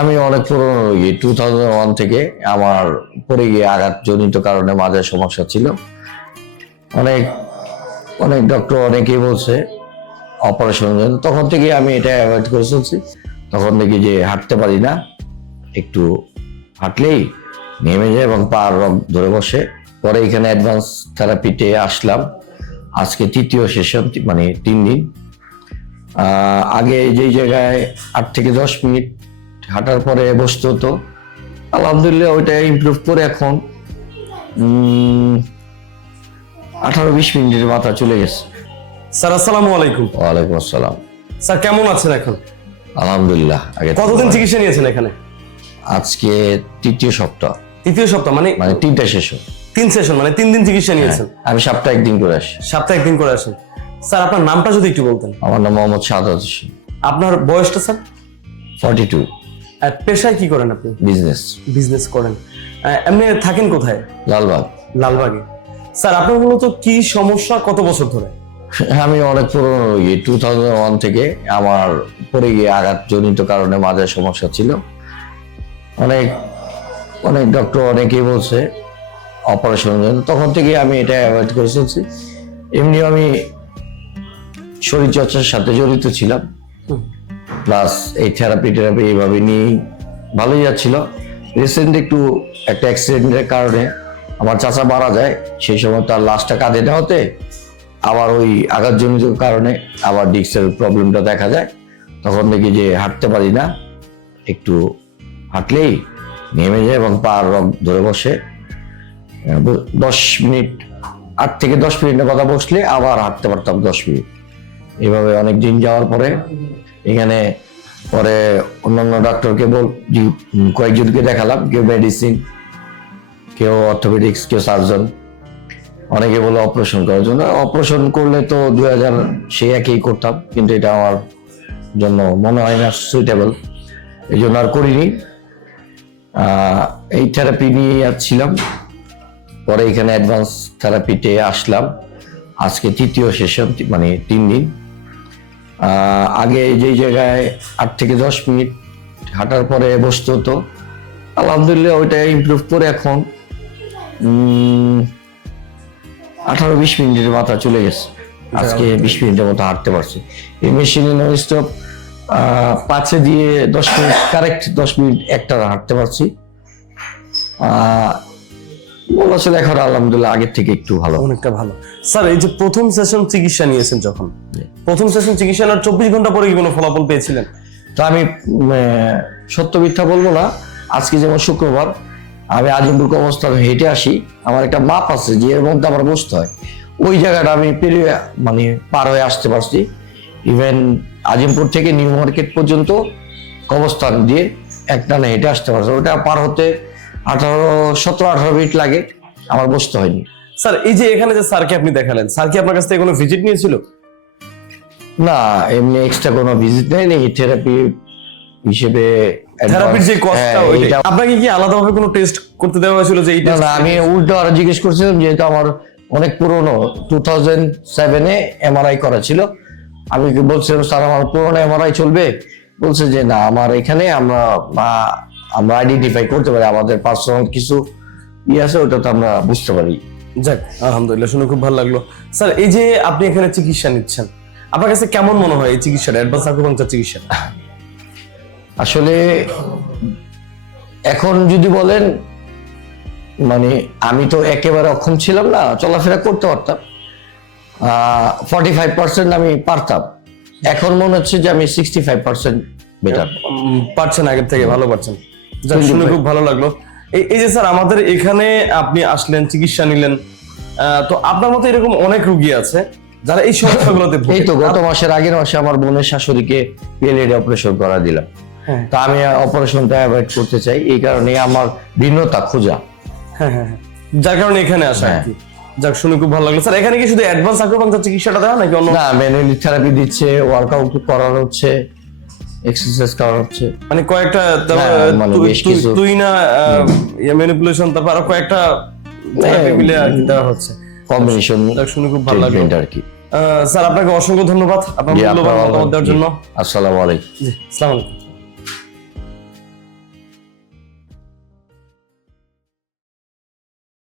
আমি অনেক পুরনো রোগী, 2001 থেকে আমার পড়ে গিয়ে আঘাতজনিত কারণে মাঝে সমস্যা ছিল। অনেক অনেক ডক্টর অনেকেই বলছে অপারেশন, তখন থেকে আমি এটা অ্যাভয়েড করে চলছি। তখন দেখি যে হাঁটতে পারি না, একটু হাঁটলেই নেমে যায় এবং পা রক ধরে বসে। পরে এখানে অ্যাডভান্স থেরাপিতে আসলাম, আজকে তৃতীয় সেশন, মানে 3 দিন। আগে যেই জায়গায় 8 থেকে 10 মিনিট হাঁটার পরে বসতে হতো, আলহামদুলিল্লাহ ওইটা ইমপ্রুভ করে এখন 18-20 মিনিটের মাথা চলে গেছে। স্যার আসসালামু আলাইকুম। ওয়ালাইকুম আসসালাম। স্যার কেমন আছেন এখন? আলহামদুলিল্লাহ। আগে কতদিন চিকিৎসা নিয়েছেন এখানে? আজকে তৃতীয় সপ্তাহ। তৃতীয় সপ্তাহ মানে 3টা সেশন। 3 সেশন মানে 3 দিন চিকিৎসা নিয়েছেন। আমি সপ্তাহে 1 দিন করে আসি। সপ্তাহে 1 দিন করে আসেন। স্যার আপনার নামটা যদি একটু বলতেন। আমার নাম মোহাম্মদ শাহাদাত হোসেন। আপনার বয়সটা স্যার? 42। আর পেশায় কি করেন আপনি? বিজনেস। বিজনেস করেন। এমনি থাকেন কোথায়? লালবাগ। লালবাগে। স্যার আপনার মূলত কি সমস্যা, কত বছর ধরে? আমি অনেক পুরনো রোগী, 2001 থেকে আমার পড়ে গিয়ে আঘাতজনিত কারণে মাঝে সমস্যা ছিল। অনেক অনেক ডক্টর অনেকেই বলছে অপারেশন, তখন থেকে আমি এটা অ্যাভয়েড করে চলছি। এমনি আমি শরীরচর্চার সাথে জড়িত ছিলাম, প্লাস এই থেরাপি এইভাবে নিয়ে ভালোই যাচ্ছিল। রিসেন্ট একটু একটা অ্যাক্সিডেন্টের কারণে আমার চাচা মারা যায়, সেই সময় তার লাশটা কাঁধে নেওয়াতে আবার ওই আঘাতজনিত কারণে আবার ডিস্কের প্রবলেমটা দেখা যায়। তখন দেখি যে হাঁটতে পারি না, একটু হাঁটলেই নেমে যায় এবং পা রক ধরে বসে। 10 মিনিট, 8 থেকে 10 মিনিটের কথা বসলে আবার হাঁটতে পারতাম 10 মিনিট। এভাবে অনেক দিন যাওয়ার পরে এখানে পরে অন্যান্য ডাক্তারকে কয়েকজনকে দেখালাম, কেউ মেডিসিন, কেউ অর্থোপেডিক্স, কেউ সার্জন। অনেকে বলে অপারেশন করার জন্য। অপারেশন করলে তো 2000 সেই একই করতাম, কিন্তু এটা আমার জন্য মনে হয় না সুইটেবল, এই জন্য আর করিনি। এই থেরাপি নিয়ে যাচ্ছিলাম, পরে এখানে অ্যাডভান্স থেরাপিতে আসলাম, আজকে তৃতীয় সেশন, মানে 3 দিন। আগে যেই জায়গায় 8 থেকে 10 মিনিট হাঁটার পরে বসতে হতো, আলহামদুলিল্লাহ ওইটা ইমপ্রুভ করে এখন 18-20 মিনিটের মাথা চলে গেছে। আজকে 20 মিনিটের মতো হাঁটতে পারছি। এই মেশিনে নন স্টপ 5 দিয়ে 10 মিনিট, কারেক্ট 10 মিনিট একটা হাঁটতে পারছি। বলা চলে এখন আলহামদুলিল্লাহ আগের থেকে একটু ভালো, অনেকটা ভালো। স্যার এই যে প্রথম সেশন চিকিৎসা নিয়েছেন, যখন প্রথম সেশন চিকিৎসা নেওয়ার 24 ঘন্টা পরে কি কোনো ফলাফল পেয়েছিলেন? তো আমি সত্য মিথ্যা বলবো না, আজকে যেমন শুক্রবার আমি আজিমপুর কবরস্থান হেঁটে আসি, আমার একটা মাপ আছে যে এর মধ্যে আমার বসতে হয়, ওই জায়গাটা আমি পেরিয়ে মানে পার হয়ে আসতে পারছি। ইভেন আজিমপুর থেকে নিউ মার্কেট পর্যন্ত কবরস্থান দিয়ে একটানা হেঁটে আসতে পারছি। ওটা পার হতে 17-18 মিনিট লাগে, আমার বসতে হয়নি। স্যার এই যে এখানে যে স্যারকে আপনি দেখালেন, স্যার কি আপনার কাছ থেকে কোনো ভিজিট নিয়েছিল? না, এমনি এক্সট্রা কোনো ভিজিট নেই। থেরাপি হিসেবে থেরাপির যে কস্টটা, ওইটা আপনাকে কি আলাদাভাবে কোনো টেস্ট করতে দেওয়া হয়েছিল যে এই টেস্ট? না, আমি উল্টো আরো জিজ্ঞেস করছিলাম, যেহেতু আমার অনেক পুরনো, 2007-এ এমআরআই করা ছিল। আমি বলছিলাম স্যার আমার পুরনো এমআরআই চলবে? বলছে যে না, আমার এখানে আমরা আইডেন্টিফাই করতে পারি, আমাদের পার্সোনাল কিছু আছে, ওটা তো আমরা বুঝতে পারি। যাক আলহামদুলিল্লাহ, শুনে খুব ভালো লাগলো। স্যার এই যে আপনি এখানে চিকিৎসা নিচ্ছেন, আপনার কাছে কেমন মনে হয় এই চিকিৎসাটা, অ্যাডভান্স আকুপাঙ্কচার চিকিৎসাটা? আসলে এখন যদি বলেন, মানে আমি তো একেবারে অক্ষম ছিলাম না, চলাফেরা করতে পারতাম, 45% আমি পারতাম। এখন মনে হচ্ছে যে আমি 65% বেটার পারছেন, আগের থেকে ভালো পারছেন। যাক শুনে খুব ভালো লাগলো। এই যে স্যার আমাদের এখানে আপনি আসলেন, চিকিৎসা নিলেন, তো আপনার মতো এরকম অনেক রোগী আছে যারা এই সমস্যাগুলোতে ভোগে। এই তো আগের মাসে আমার বোনের শাশুড়িকে পিএলএডি অপারেশন করা দিলাম। তা আমি অপারেশনটা অ্যাভয়েড করতে চাই, এই কারণে আমার ভিন্নতা খোঁজা। হ্যাঁ, যার কারণে এখানে আসা আর কি। যাক শুনে খুব ভালো লাগলো। স্যার এখানে কি শুধু অ্যাডভান্স আকুপাঙ্কচার চিকিৎসাটা দেওয়া নাকি অন্য? না, ম্যানুয়ালি থেরাপি দিচ্ছে, ওয়ার্কআউট করানো হচ্ছে, এক্সারসাইজ করা হচ্ছে, মানে কয়েকটা তুই না ম্যানিপুলেশন, তারপর আরো কয়েকটা থেরাপি মিলে আর কি দেওয়া হচ্ছে, কম্বিনেশন। শুনে খুব ভালো লাগলো আর কি। স্যার আপনাকে অসংখ্য ধন্যবাদ আপনার মূল্যবান মতামত দেওয়ার জন্য। আসসালামু আলাইকুম। জি, আসসালামু আলাইকুম।